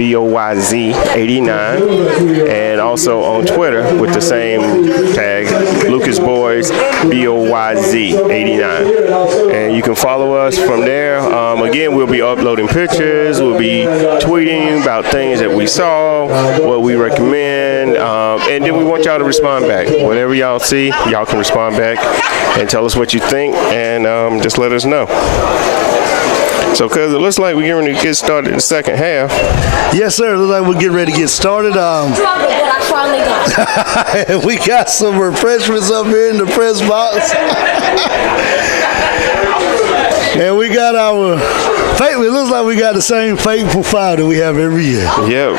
BOYZ89, and also on Twitter with the same tag, Lucas Boys BOYZ89. And you can follow us from there. Again, we'll be uploading pictures, we'll be tweeting about things that we saw, what we recommend, and then we want y'all to respond back. Whatever y'all see, y'all can respond back and tell us what you think, and just let us know. So, cuz it looks like we're getting ready to get started in the second half. Yes, sir. It looks like we're getting ready to get started. We got some refreshments up here in the press box. And we got it looks like we got the same faithful file that we have every year. Yep.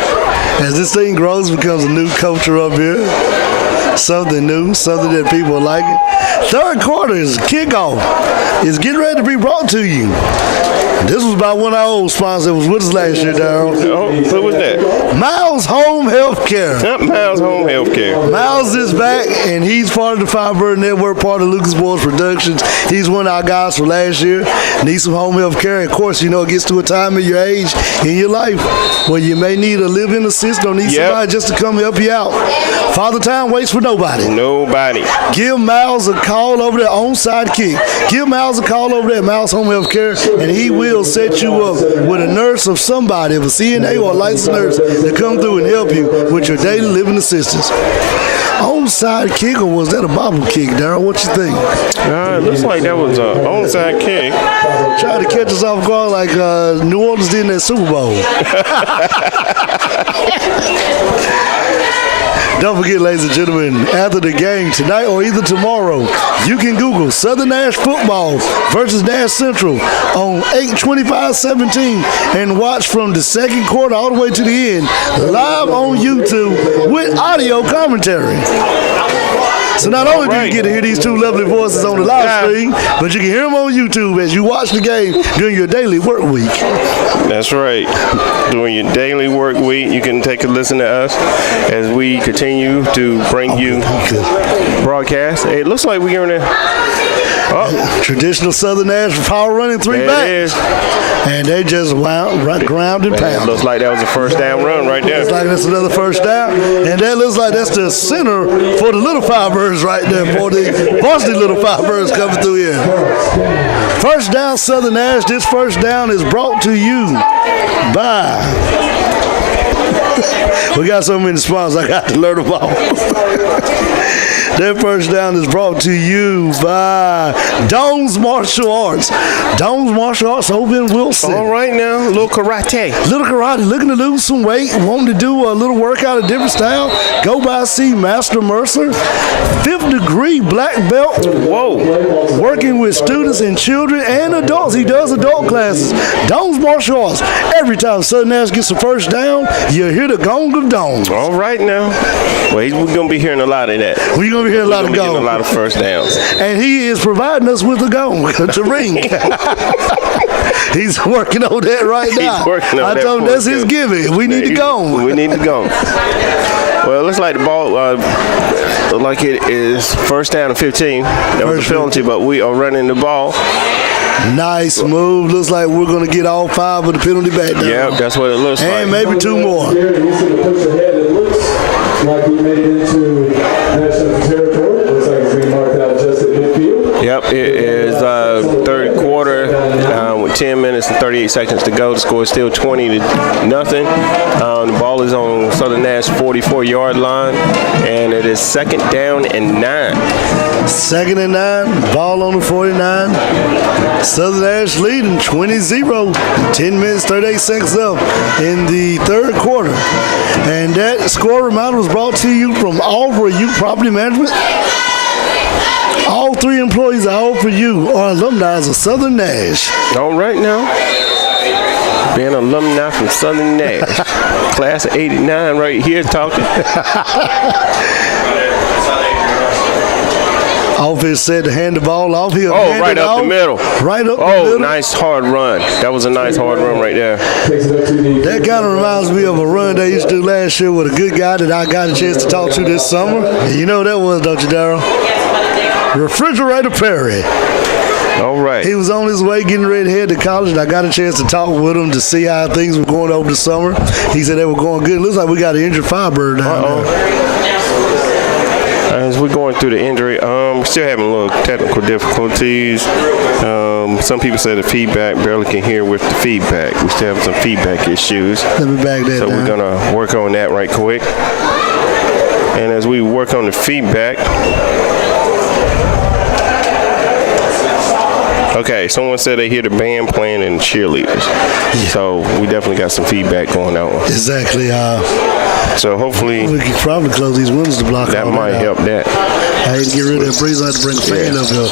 As this thing grows, it becomes a new culture up here. Something new, something that people are liking. Third quarter is kickoff. It's getting ready to be brought to you. This was by one of our old sponsors that was with us last year, Darryl. Oh, who was that? Miles Home Healthcare. Yep, Miles Home Healthcare. Miles is back, and he's part of the Firebird Network, part of Lucas Boys Productions. He's one of our guys from last year. Need some home health care. Of course, it gets to a time in your age, in your life, where you may need a living assistant or need somebody just to come help you out. Father Time waits for nobody. Nobody. Give Miles a call over there on Sidekick. Give Miles a call over there at Miles Home Health Care, and he will set you up with a nurse of somebody, of a CNA or a licensed nurse, to come through and help you with your daily living assistance. Onside kick, or was that a bobble kick, Darryl? What you think? It looks like that was an onside kick. Tried to catch us off guard like New Orleans did in that Super Bowl. Don't forget, ladies and gentlemen, after the game tonight or either tomorrow, you can Google Southern Nash football versus Nash Central on 8/25/17 and watch from the second quarter all the way to the end live on YouTube with audio commentary. So not only do you get to hear these two lovely voices on the live stream, but you can hear them on YouTube as you watch the game during your daily work week. That's right. During your daily work week, you can take a listen to us as we continue to bring you broadcast. It looks like we're going to... Traditional Southern Nash power running three back. It is. And they just ground and pound. Looks like that was a first down run right there. Looks like that's another first down. And that looks like that's the center for the Little Firebirds right there, for the varsity Little Firebirds coming through here. First down, Southern Nash. This first down is brought to you by... We got so many sponsors, I got to learn them all. That first down is brought to you by Dome's Martial Arts. Dome's Martial Arts over in Wilson. All right now, little karate. Little karate, looking to lose some weight, wanting to do a little workout, a different style. Go by see Master Mercer, 5th degree black belt. Whoa. Working with students and children and adults. He does adult classes. Dome's Martial Arts. Every time Southern Nash gets a first down, you hear the gong of Domes. All right now. Well, we're going to be hearing a lot of that. We're going to be hearing a lot of gong. A lot of first downs. And he is providing us with a gong to ring. He's working on that right now. He's working on that. I told him that's his giving. We need to go. We need to go. Well, it looks like the ball, look like it is first down and 15. That was a penalty, but we are running the ball. Nice move. Looks like we're going to get all 5 of the penalty back down. Yep, that's what it looks like. And maybe 2 more. Like we made it into Nash Central territory. Looks like it's being marked out just at midfield. Yep, it is third quarter with 10 minutes and 38 seconds to go. The score is still 20-0. The ball is on Southern Nash 44-yard line, and it is second down and 9. Second and 9, ball on the 49. Southern Nash leading 20-0. 10 minutes, 38 seconds up in the third quarter. And that score reminder was brought to you from All For You Property Management. All 3 employees are All For You are alumni of Southern Nash. All right now. Being alumni from Southern Nash. Class of 89 right here talking. Offense said to hand the ball off. He'll hand right it up off. the middle. Right up the middle. Oh, nice hard run. That was a nice hard run right there. That kind of reminds me of a run they used to do last year with a good guy that I got a chance to talk to this summer. And you know what that was, don't you, Darryl? Refrigerator Perry. All right. He was on his way getting ready to head to college, and I got a chance to talk with him to see how things were going over the summer. He said they were going good. It looks like we got an injured Firebird down there. As we're going through the injury, we're still having a little technical difficulties. Some people say the feedback, barely can hear with the feedback. We still have some feedback issues. Let me back that So down. we're going to work on that right quick. And as we work on the feedback, okay, someone said they hear the band playing and cheerleaders. So we definitely got some feedback going on. Exactly. So hopefully We could probably close these windows to block that all might out. help that. I hate to get rid of that breeze. I have to bring a fan up here.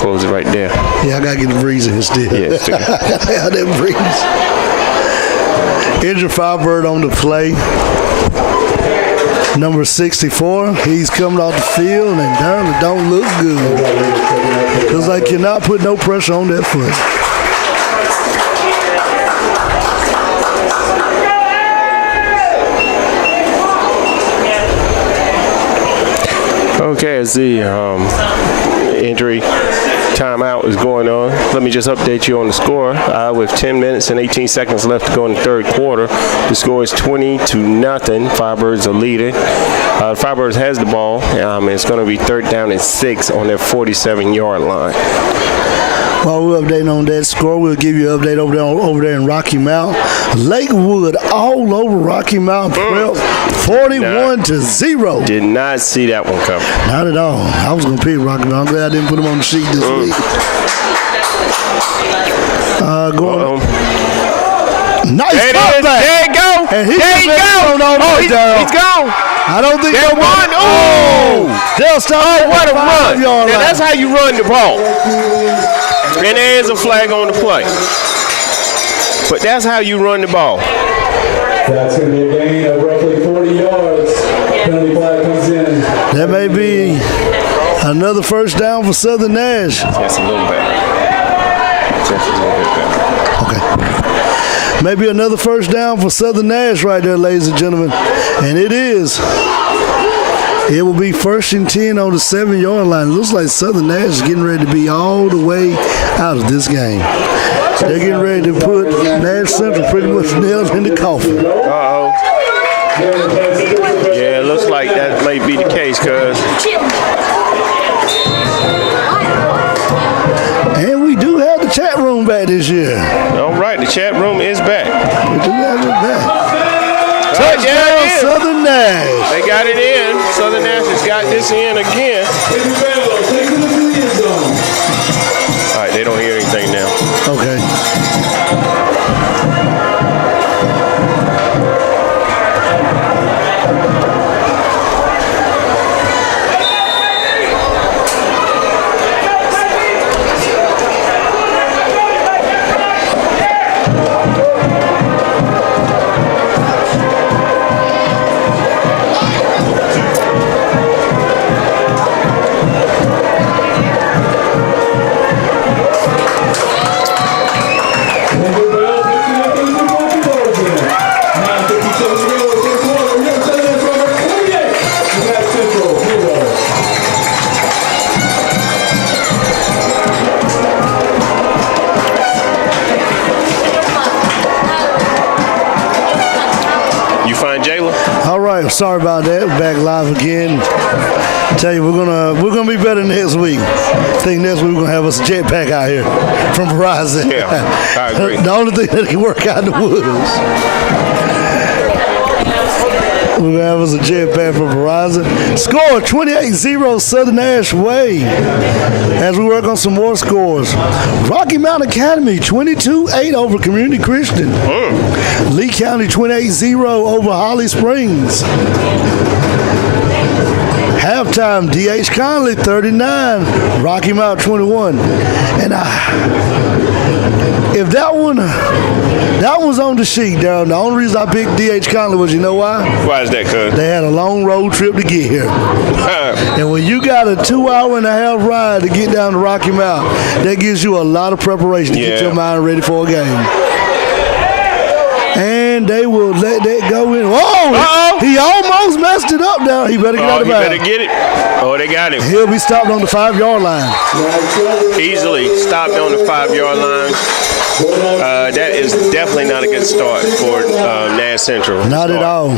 Close it right there. Yeah, I got to get the breeze in still. Yeah, still. Yeah, that breeze. Injured Firebird on the play. Number 64, he's coming off the field, and darn, it don't look good. Looks like you're not putting no pressure on that foot. Okay, as the injury timeout is going on, let me just update you on the score. With 10 minutes and 18 seconds left to go in the third quarter, the score is 20-0. Firebirds are leading. Firebirds has the ball. It's going to be 3rd down and 6 on their 47-yard line. While we're updating on that score, we'll give you an update over there in Rocky Mount. Lakewood all over Rocky Mount Prep, 41-0. Did not see that one coming. Not at all. I was going to pick Rocky Mount. I'm glad I didn't put them on the sheet this week. Going nice There it is. cutback. There you go. And There you go. He's gone. I don't think That nobody- one. Oh, they'll stop at what a the run. 5-yard Now, line. that's how you run the ball. And there is a flag on the play. But that's how you run the ball. That's going to be a gain of roughly 40 yards. Penalty flag comes in. That may be another first down for Southern Nash. That's a little better. Just a little bit better. Okay. Maybe another first down for Southern Nash right there, ladies and gentlemen. And it is. It will be 1st and 10 on the 7-yard line. It looks like Southern Nash is getting ready to be all the way out of this game. They're getting ready to put Nash Central pretty much nailed in the coffin. Uh-oh. Yeah, it looks like that may be the case, cuz. And we do have the chat room back this year. All right, the chat room is back. We do have it back. Touchdown, Touchdown, Southern Nash. They got it in. Southern Nash has got this in again. All right, they don't hear anything now. Okay. Sorry about that. We're back live again. Tell you, we're gonna be better next week. I think next week we're gonna have us a jetpack out here from Verizon. Yeah, I agree. The only thing that can work out in the woods. We're gonna have us a jetpack from Verizon. Score 28-0 Southern Nash Way. As we work on some more scores. Rocky Mount Academy 22-8 over Community Christian. Lee County 28-0 over Holly Springs. Halftime, D.H. Conley 39, Rocky Mount 21. And if that one's on the sheet, Darryl, the only reason I picked D.H. Conley was, you know why? Why is that, cuz? They had a long road trip to get here. And when you got a 2.5-hour ride to get down to Rocky Mount, that gives you a lot of preparation to get your mind ready for a game. And and they will let that go in. Whoa! Uh-oh. He almost messed it up now. He better get out of He bounds. better get it. Oh, they got him. He'll be stopped on the 5-yard line. Easily stopped on the 5-yard line. That is definitely not a good start for Nash Central. Not at all.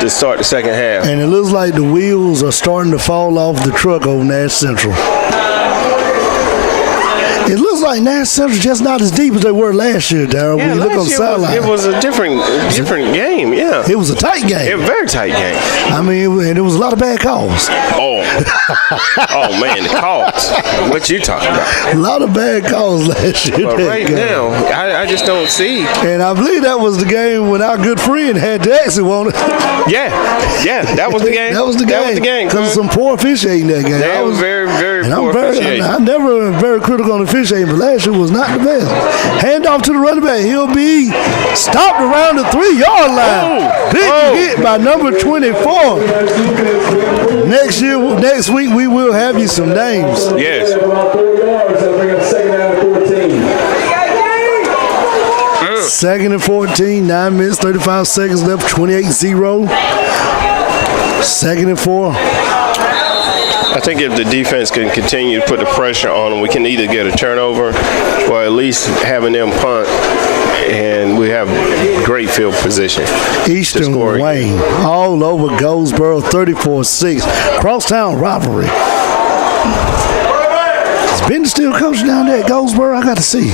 To start the second half. And it looks like the wheels are starting to fall off the truck over Nash Central. It looks like Nash Central just not as deep as they were last year, Darryl. Yeah, when you look on the last year sideline. it was a different game, yeah. It was a tight game. It was a very tight game. I mean, and there was a lot of bad calls. Oh, man, the calls. What you talking about? A lot of bad calls last year. But right now, I just don't see. And I believe that was the game when our good friend had to exit, wasn't it? Yeah, that was the game. That was the game. That was the game. Because of some poor officiating that game. That was very, very poor officiating. I'm never very critical on officiating, but last year was not the best. Hand off to the running back. He'll be stopped around the 3-yard line. Big hit by number 24. Next week, we will have you some names. Yes. Second and 14, 9 minutes, 35 seconds left, 28-0. Second and 4. I think if the defense can continue to put the pressure on them, we can either get a turnover or at least having them punt, and we have great field position. Eastern Wayne all over Goldsboro, 34-6. Crosstown rivalry. Is Ben still coaching down there at Goldsboro? I got to see.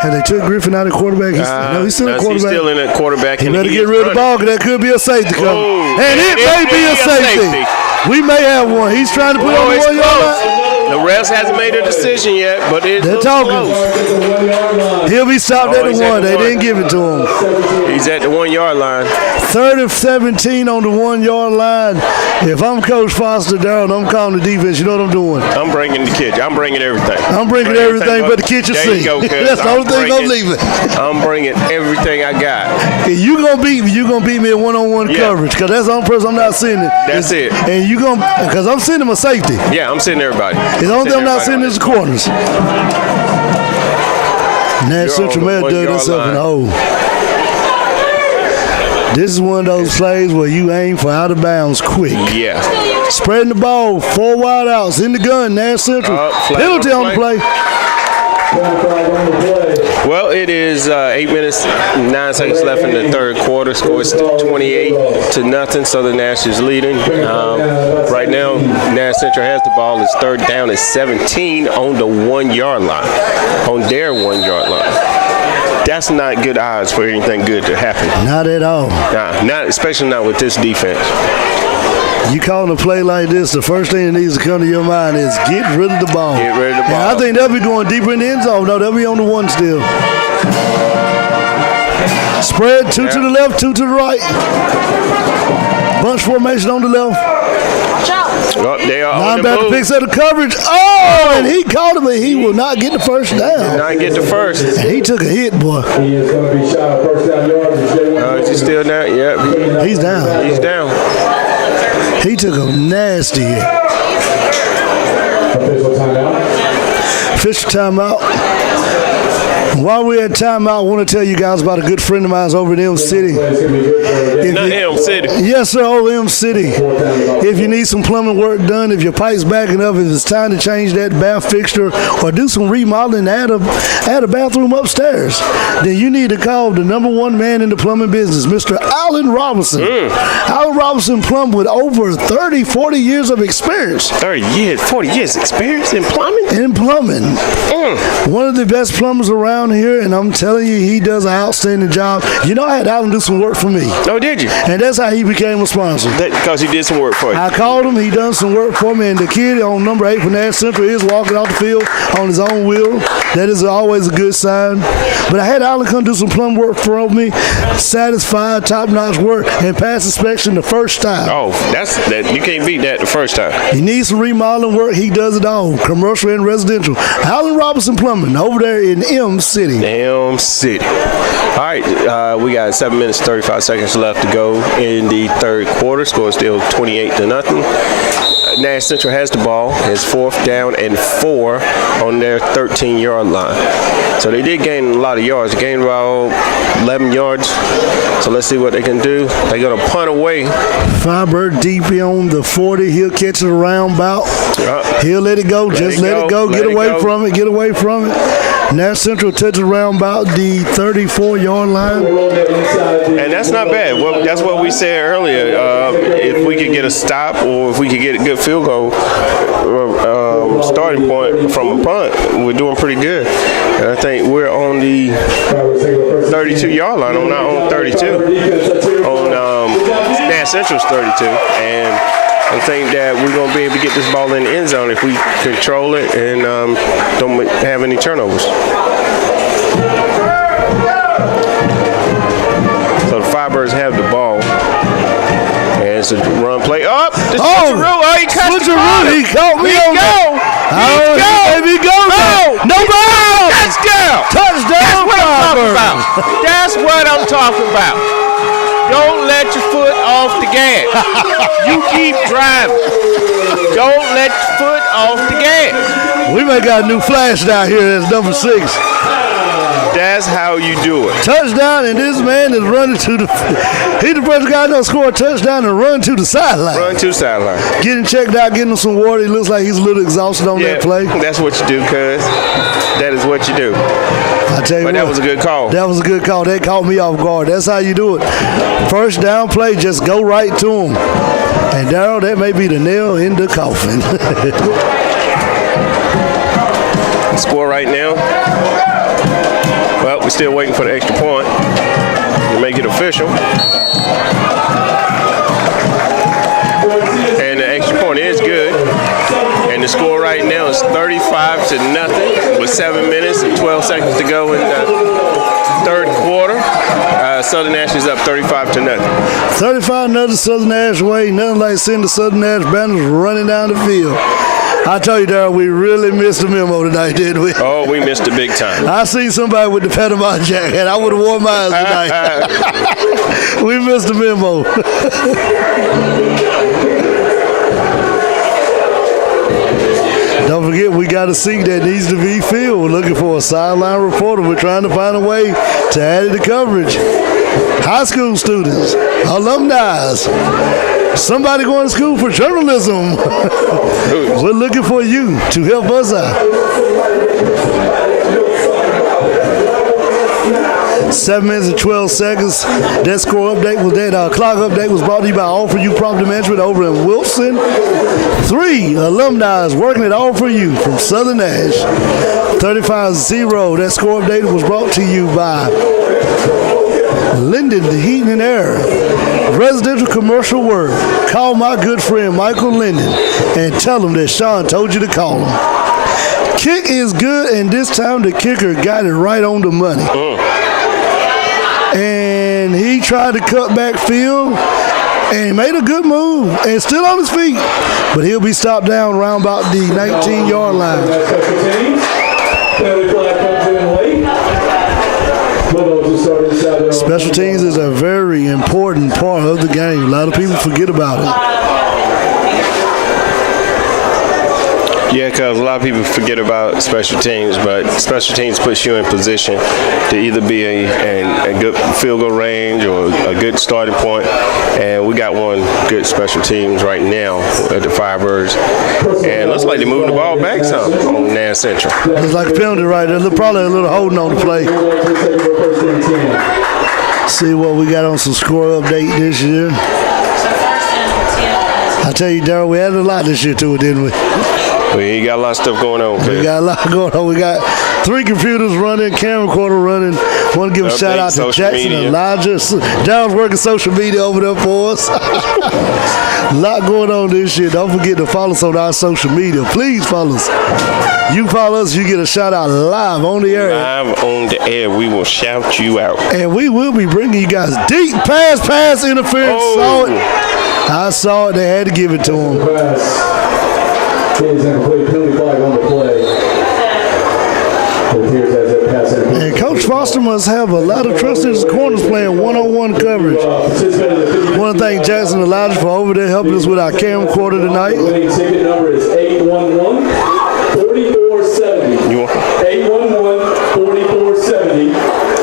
Had they took Griffin out of quarterback? No, he's still a quarterback. He's still in at quarterback. He better get rid of the ball because that could be a safety coming. Oh, And it may be a safety. We may have one. He's trying to put on the 1 yard line. The refs hasn't made a decision yet, but they're talking. close. He'll be stopped at the 1. They didn't give it to him. He's at the 1 yard line. 3rd and 17 on the 1 yard line. If I'm Coach Foster, Darryl, I'm calling the defense. You know what I'm doing? I'm bringing the kitchen. I'm bringing everything. I'm bringing everything but the kitchen there sink. You go, That's the only thing I'm leaving. I'm bringing everything I got. You gonna beat me. You gonna beat me in one-on-one coverage because that's the only person I'm not sending. That's it. And you gonna because I'm sending him a safety. Yeah, I'm sending everybody. The only thing I'm not sending is the corners. Nash Central may have dug themselves in the hole. This is one of those plays where you aim for out of bounds quick. Yeah. Spreading the ball, 4 wide outs in the gun. Nash Central penalty on the play. Well, it is 8 minutes, 9 seconds left in the third quarter. Score is 28-0. Southern Nash is leading. Right now, Nash Central has the ball. It's third down at 17 on the 1 yard line, on their 1 yard line. That's not good odds for anything good to happen. Not at all. Nah, not especially not with this defense. You calling a play like this, the first thing that needs to come to your mind is get rid of the ball. Get rid of the ball. And I think they'll be going deeper in the end zone. No, they'll be on the 1 still. Spread 2 to the left, 2 to the right. Bunch formation on the left. Oh, they are on the Linebacker move. picks up the coverage. Oh, and he caught him, but he will not get the first down. Not get the first. And he took a hit, boy. He is going to be shot of first down yardage. Is he still down? Yep. He's down. He's down. He took a nasty hit. Official timeout. Official timeout. While we're at timeout, I want to tell you guys about a good friend of mine over in Elm City. Not Elm City. Yes, sir, old Elm City. If you need some plumbing work done, if your pipe's backing up, if it's time to change that bath fixture or do some remodeling, add a bathroom upstairs, then you need to call the number 1 man in the plumbing business, Mr. Allen Robinson. Allen Robinson plumbed with over 30, 40 years of experience. 40 years experience in plumbing? In plumbing. One of the best plumbers around here, and I'm telling you, he does an outstanding job. You know, I had Allen do some work for me. Oh, did you? And that's how he became a sponsor. Because he did some work for you. I called him, he done some work for me, and the kid on number 8 for Nash Central is walking off the field on his own wheel. That is always a good sign. But I had Allen come do some plumb work for me, satisfied, top-notch work, and pass inspection the first time. Oh, that you can't beat that the first time. He needs some remodeling work. He does it all, commercial and residential. Allen Robinson Plumbing over there in Elm City. Elm City. All right, we got 7 minutes, 35 seconds left to go in the third quarter. Score is still 28-0. Nash Central has the ball. It's 4th down and 4 on their 13-yard line. So they did gain a lot of yards. They gained about 11 yards. So let's see what they can do. They're going to punt away. Firebird deep on the 40. He'll catch it around about. He'll let it go. Just let it go. Get away from it. Get away from it. Nash Central touches around about the 34-yard line. And that's not bad. Well, that's what we said earlier. If we could get a stop or if we could get a good field goal starting point from a punt, we're doing pretty good. And I think we're on the 32-yard line. I'm not on 32. On Nash Central's 32. And I think that we're going to be able to get this ball in the end zone if we control it and don't have any turnovers. So the Firebirds have the ball. And it's a run play. Up! He caught He caught me on that. He go. No ball! Touchdown! That's what I'm talking about. Don't let your foot off the gas. You keep driving. Don't let your foot off the gas. We may got a new flash down here. That's number 6. That's how you do it. Touchdown, and this man is running to the. He's the first guy to score a touchdown and run to the sideline. Run to the sideline. Getting checked out, getting him some water. He looks like he's a little exhausted on that play. That's what you do, cuz. That is what you do. I tell you what, that was a good call. That was a good call. That caught me off guard. That's how you do it. First down play, just go right to him. And Darryl, that may be the nail in the coffin. Score right now. Well, we're still waiting for the extra point to make it official. And the extra point is good. And the score right now is 35-0 with 7 minutes and 12 seconds to go in the third quarter. Southern Nash is up 35-0. 35-0 Southern Nash way. Nothing like seeing the Southern Nash banners running down the field. I tell you, Darryl, we really missed the memo tonight, didn't we? Oh, we missed it big time. I seen somebody with the Panama jacket. I would have worn mine tonight. We missed the memo. Don't forget, we got a seat that needs to be filled. We're looking for a sideline reporter. We're trying to find a way to add it to coverage. High school students, alumni, somebody going to school for journalism. We're looking for you to help us out. 7 minutes and 12 seconds. That score update was that clock update was brought to you by All For You Property Management over in Wilson. 3 alumni working at All For You from Southern Nash. 35-0. That score update was brought to you by Linden, the Heating and Air. Residential commercial work. Call my good friend Michael Linden and tell him that Sean told you to call him. Kick is good, and this time the kicker got it right on the money. And he tried to cut back field and he made a good move and still on his feet. But he'll be stopped down around about the 19-yard line. Special teams is a very important part of the game. A lot of people forget about it. Yeah, because a lot of people forget about special teams, but special teams puts you in position to either be a good field goal range or a good starting point. And we got one good special teams right now at the Firebirds. And it looks like they're moving the ball back some on Nash Central. Looks like a penalty right there. Probably a little holding on the play. See what we got on some score update this year. I tell you, Darryl, we added a lot this year to it, didn't we? We got a lot of stuff going on. We got a lot going on. We got 3 computers running, camera recorder running. Want to give a shout out to Jackson and Elijah. Daryl's working social media over there for us. A lot going on this year. Don't forget to follow us on our social media. Please follow us. You follow us, you get a shout out live on the air. Live on the air. We will shout you out. And we will be bringing you guys deep pass interference. Saw it. I saw it. They had to give it to him. Penalty flag on the play. And Coach Coach Foster must have a lot of trust in his corners playing one-on-one coverage. I want to thank Jackson Elijah for over there helping us with our camcorder tonight. Winning ticket number is 811-4470. You want? 811-4470.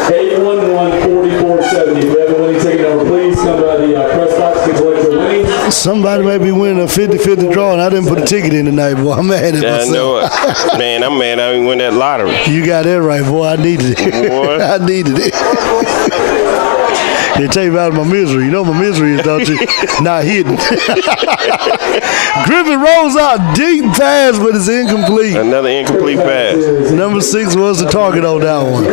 811-4470. If you have a winning ticket number, please come by the press box to collect your winnings. Somebody may be winning a 50-50 draw, and I didn't put a ticket in tonight, boy. I'm mad at myself. I know it. Man, I'm mad I didn't win that lottery. You got that right, boy. I needed it. Boy. I needed it. They tell you about my misery. You know what my misery is, don't you? Not hidden. Griffin rolls out deep pass, but it's incomplete. Another incomplete pass. Number 6 was the target on that one.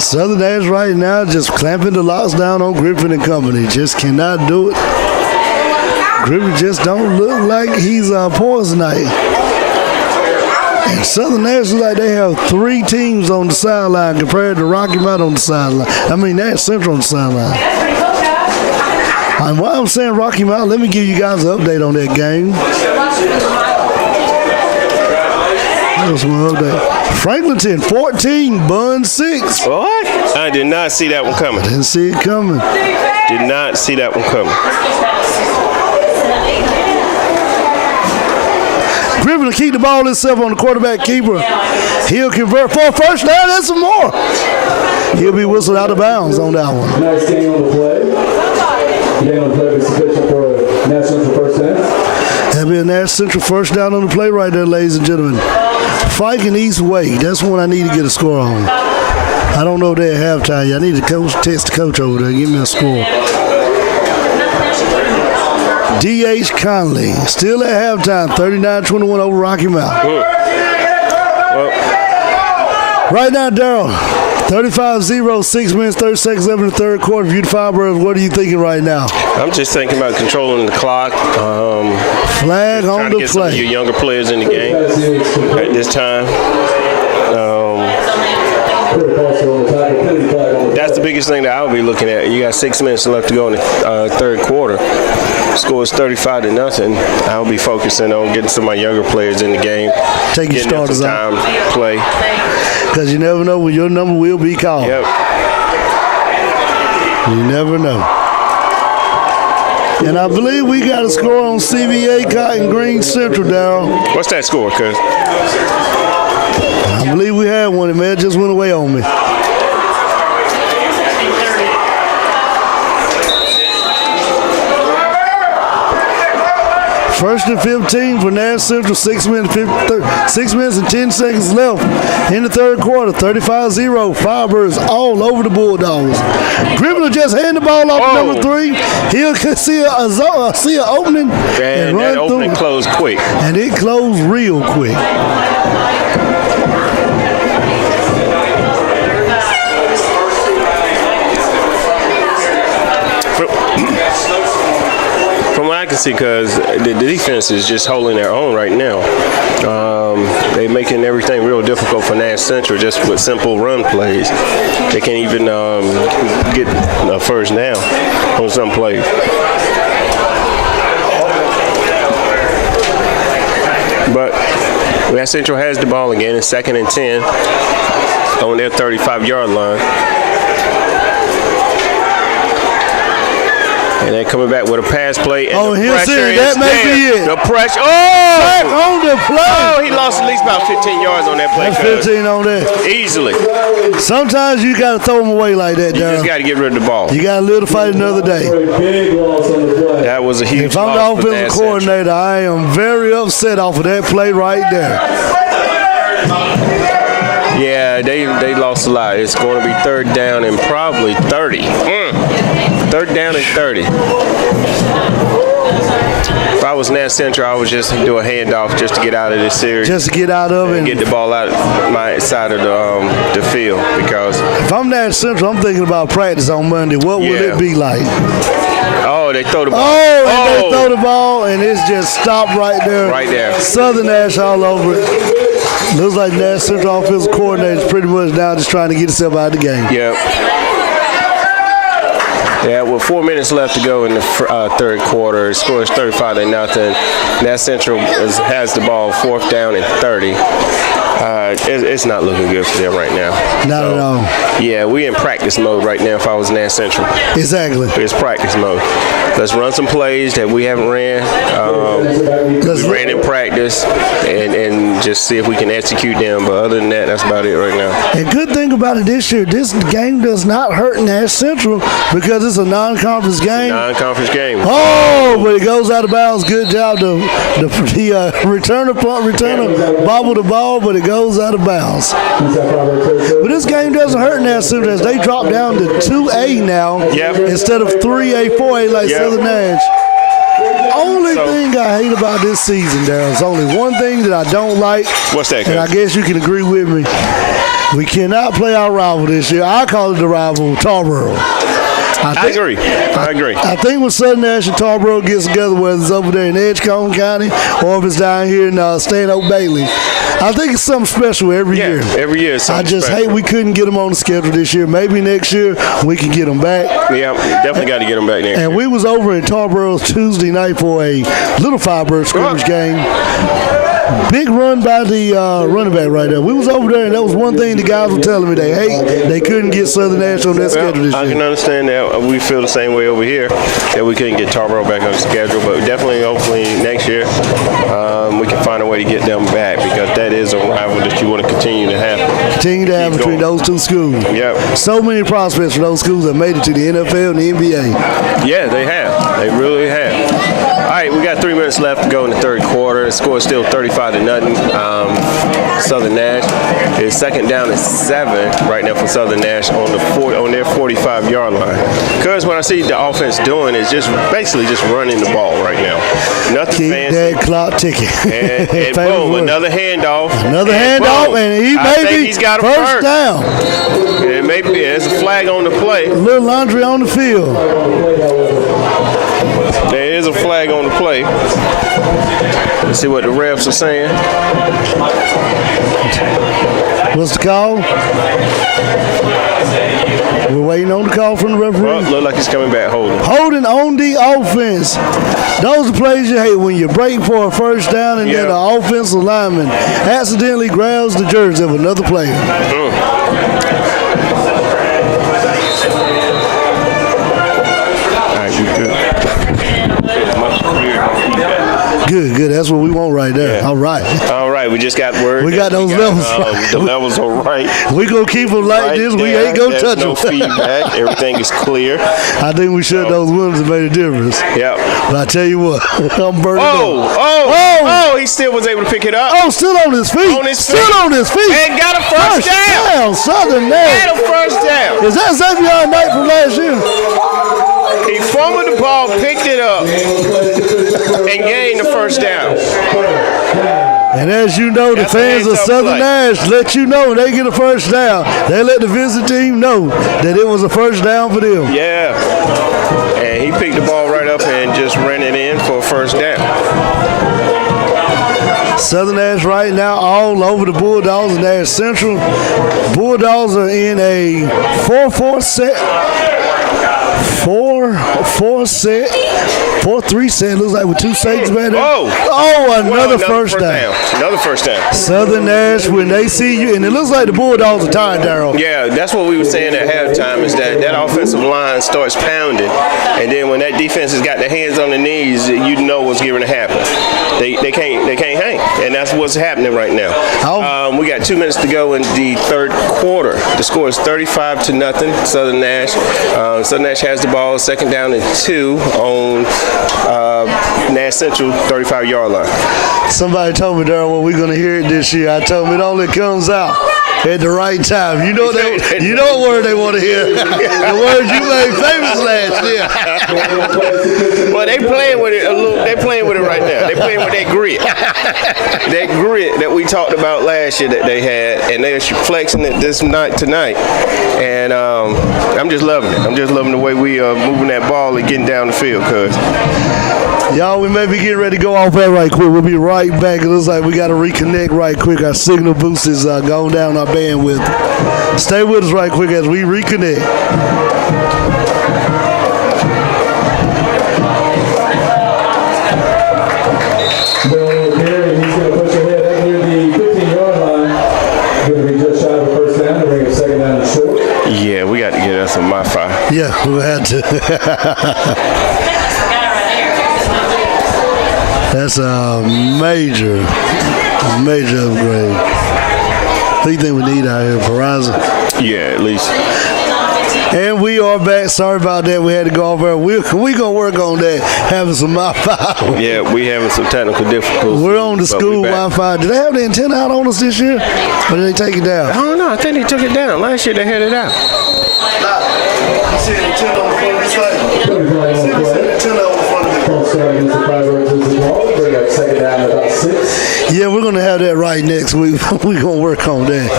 Southern Nash right now just clamping the locks down on Griffin and company. Just cannot do it. Griffin just don't look like he's poised tonight. And Southern Nash looks like they have 3 teams on the sideline compared to Rocky Mount on the sideline. I mean, Nash Central on the sideline. And while I'm saying Rocky Mount, let me give you guys an update on that game. That was my update. Franklinton 14, Bun 6. What? I did not see that one coming. Didn't see it coming. Did not see that one coming. Griffin will keep the ball himself on the quarterback keeper. He'll convert for a first down and some more. He'll be whistled out of bounds on that one. Nice game on the play. Game on the play was sufficient for a Nash Central first down. That'll be a Nash Central first down on the play right there, ladies and gentlemen. Fighting East Wake. That's one I need to get a score on. I don't know if they're at halftime. I need to text the coach over there. Give me a score. D.H. Conley, still at halftime, 39-21 over Rocky Mount. Well, Right now, Darryl, 35-0, 6 minutes, 30 seconds left in the third quarter. If you're the Firebirds, what are you thinking right now? I'm just thinking about controlling the clock. Flag on Trying to the get some of play. your younger players in the game at this time. That's the biggest thing that I'll be looking at. You got 6 minutes left to go in the third quarter. Score is 35-0. I'll be focusing on getting some of my younger players in the game. Take your getting them starters some out. time to play. Because you never know when your number will be called. Yep. You never know. And I believe we got a score on CBA Cotton Green Central, Darryl. What's that score, cuz? I believe we had one. It may have just went away on me. First and 15 for Nash Central, 6 minutes and 10 seconds left in the third quarter. 35-0, Firebirds all over the Bulldogs. Griffin will just hand the ball off to number 3. He'll see an opening and run that opening through. closed quick. And it closed real quick. From what I can see, because the defense is just holding their own right now. They're making everything real difficult for Nash Central just with simple run plays. They can't even get a first down on some plays. But Nash Central has the ball again. It's 2nd and 10 on their 35-yard line. And they're coming back with a pass play. And the here's pressure it. That is may there. be it. The pressure. Back Oh! on the play. Oh, he lost at least about 15 yards on that play. That's cuz. 15 on that. Easily. Sometimes you got to throw them away like that, You just Darryl. got to get rid of the ball. You got to live to fight another day. Big loss on the play. That was a huge If I'm the loss for offensive Nash Central. coordinator, I am very upset off of that play right there. Yeah, they lost a lot. It's going to be 3rd down and probably 30. 3rd down and 30. If I was Nash Central, I would just do a handoff just to get out of this series. Just to get out of it. and get the ball out my side of the field because If I'm Nash Central, I'm thinking about practice on Monday. What will Yeah. it be like? they throw the ball. Oh, and they throw the ball, and it's just stopped right there. Right there. Southern Nash all over it. Looks like Nash Central offensive coordinator is pretty much now just trying to get himself out of the game. Yep. Yeah, with 4 minutes left to go in the third quarter, the score is 35-0. Nash Central has the ball 4th down and 30. It's not looking good for them right now. Not at all. Yeah, we in practice mode right now if I was Nash Central. Exactly. It's practice mode. Let's run some plays that we haven't ran. We ran in practice and just see if we can execute them. But other than that, that's about it right now. And good thing about it this year, this game does not hurt Nash Central because it's a non-conference game. Non-conference game. Oh, but it goes out of bounds. Good job. The returner bobbled the ball, but it goes out of bounds. But this game doesn't hurt Nash Central as they drop down to 2A now instead of 3A, 4A like Southern Nash. Only thing I hate about this season, Darryl, is only one thing that I don't like. What's that, and I guess you can agree with me. We cannot play our rival this year. I call it the rival, Tarboro. I agree. I think when Southern Nash and Tarboro gets together, whether it's over there in Edgecombe County or if it's down here in Stanhope Bailey, I think it's something special every year. Every year is something I just special. hate we couldn't get them on the schedule this year. Maybe next year we can get them back. Yeah, definitely got to get them back next year. And we was over in Tarboro Tuesday night for a little Firebird scrimmage game. Big run by the running back right there. We was over there, and that was one thing the guys were telling me they hate. They couldn't get Southern Nash on their schedule this year. I can understand that. We feel the same way over here, that we couldn't get Tarboro back on the schedule. But definitely, hopefully, next year we can find a way to get them back because that is a rival that you want to continue to have. Continue to have between those two schools. Yep. So many prospects for those schools that made it to the NFL and the NBA. Yeah, they have. They really have. All right, we got 3 minutes left to go in the third quarter. The score is still 35-0. Southern Nash is second down and 7 right now for Southern Nash on their 45-yard line. Because what I see the offense doing is just basically just running the ball right now. Nothing Keep fancy. that clock ticking. And boom, another handoff. Another handoff, and he's got a first down. And maybe there's a flag on the play. A little laundry on the field. There is a flag on the play. Let's see what the refs are saying. What's the call? We're waiting on the call from the referee. Well, look like he's coming back holding. Holding on the offense. Those are plays you hate when you break for a first down and then the offensive lineman accidentally grabs the jersey of another player. Good. That's what we want right there. Yeah. All right. We just got word. We got those levels. The levels are right. We're going to keep them like right this. there. We ain't going to touch no them. Feedback. Everything is clear. I think we shut those windows and made a difference. Yeah. But I tell you what, I'm burning up. He still was able to pick it up. Oh, still on his feet. Still on his feet. And got a first down. Southern Nash. Got a first down. Is that Xavier Knight from last year? He fumbled the ball, picked it up, and gained the first down. And as you know, the fans of Southern Nash let you know when they get a first down. They let the visit team know that it was a first down for them. Yeah. And he picked the ball right up and just ran it in for a first down. Southern Nash right now all over the Bulldogs and Nash Central. Bulldogs are in a 4-4 set. 4-4 set. 4-3 set. Looks like with 2 safeties back there. Another first down. Another first down. Southern Nash, when they see you, and it looks like the Bulldogs are tired, Darryl. Yeah, that's what we were saying at halftime is that offensive line starts pounding, and then when that defense has got their hands on the knees, you know what's going to happen. They can't hang, and that's what's happening right now. We got 2 minutes to go in the third quarter. The score is 35-0. Southern Nash. Southern Nash has the ball, second down and 2 on Nash Central 35-yard line. Somebody told me, Darryl, well, we're going to hear it this year. I told them it only comes out at the right time. You know what word they want to hear. The word you made famous last year. Well, they playing with it a little. They playing with it right now. They playing with that grit. That grit that we talked about last year that they had, and they're flexing it tonight. And I'm just loving it. I'm just loving the way we are moving that ball and getting down the field, cuz. Y'all, we may be getting ready to go off that right quick. We'll be right back. It looks like we got to reconnect right quick. Our signal boost is going down our bandwidth. Stay with us right quick as we reconnect. He's going to push ahead up near the 15-yard line. some MiFi. Yeah, we'll have to. That's a major upgrade. What do you think we need out here, Verizon? Yeah, at least. And we are back. Sorry about that. We had to go over. We're going to work on that, having some Wi-Fi. Yeah, we having some technical difficulties. We're on the school Wi-Fi. Did they have the antenna out on us this year? Or did they take it down? I don't know. I think they took it down. Last year they had it out. You see the antenna on the front of the site? See the antenna on the front of the Yeah, we're going to have that right next week. We're going to work on that.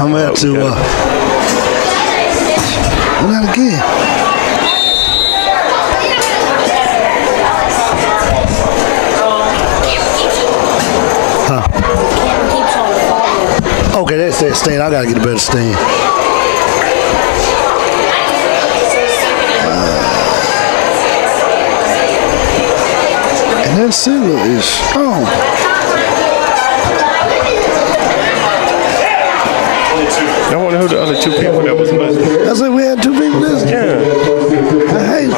I'm going to have to... not again. Huh. Okay, that's that stand. I got to get a better stand. And that signal is strong. I wonder who the other two people that was listening. I said we had two people listening. Yeah. I hate it.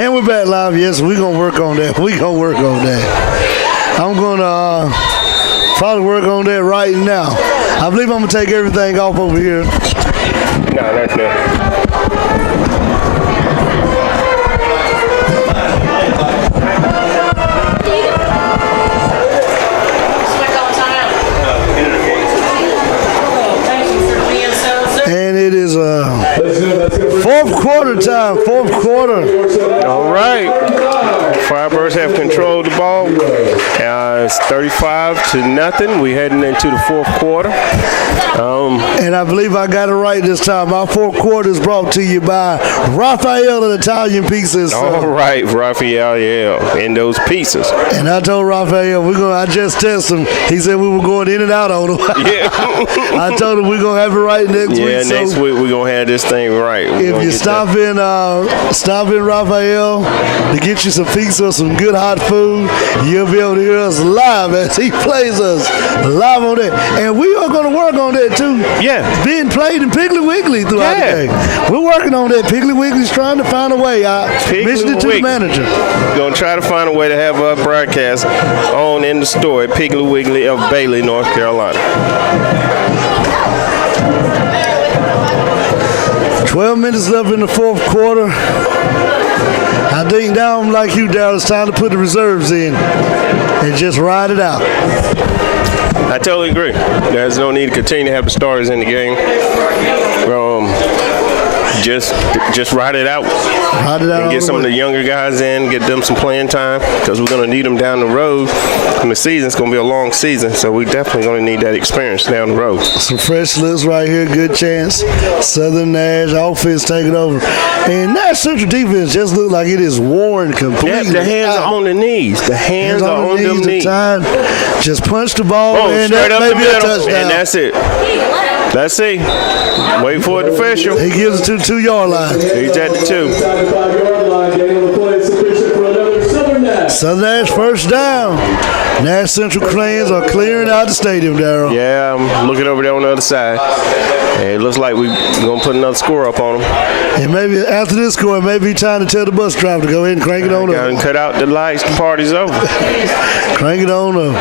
And we're back live. Yes, we're going to work on that. I'm going to probably work on that right now. I believe I'm going to take everything off over here. No, that's not. Fourth quarter time, fourth quarter. All right. Firebirds have controlled the ball. It's 35-0. We're heading into the fourth quarter. And I believe I got it right this time. Our fourth quarter is brought to you by Raphael and Italian Pizzas. All right, Raphael, yeah, and those pizzas. And I told Raphael, I just tested him. He said we were going in and out on him. Yeah. I told him we're going to have it right next week. Yeah, next week we're going to have this thing right. If you stop in Raphael to get you some pizza or some good hot food, you'll be able to hear us live as he plays us live on that. And we are going to work on that too. Yeah. Being played in Piggly Wiggly throughout the game. We're working on that. Piggly Wiggly's trying to find a way. I mentioned it to the manager. Going to try to find a way to have our broadcast on in the store at Piggly Wiggly of Bailey, North Carolina. 12 minutes left in the fourth quarter. I think now I'm like you, Darryl. It's time to put the reserves in and just ride it out. I totally agree. There's no need to continue to have the starters in the game. Just ride it out. And get some of the younger guys in, get them some playing time, because we're going to need them down the road. And the season's going to be a long season, so we definitely going to need that experience down the road. Some fresh looks right here, good chance. Southern Nash offense taking over. And Nash Central defense just look like it is worn completely. Yeah, the hands are on the knees. The hands are on them knees. Just punch the ball, and straight that up may the be middle, a touchdown. and that's it. Let's see. Wait for it official. He gives it to the 2-yard line. He's at the 2. Southern Nash first down. Nash Central Clans are clearing out the stadium, Darryl. Yeah, I'm looking over there on the other side. And it looks like we're going to put another score up on them. And maybe after this score, it may be time to tell the bus driver to go ahead and crank it on up. Got to cut out the lights. The party's over. Crank it on up.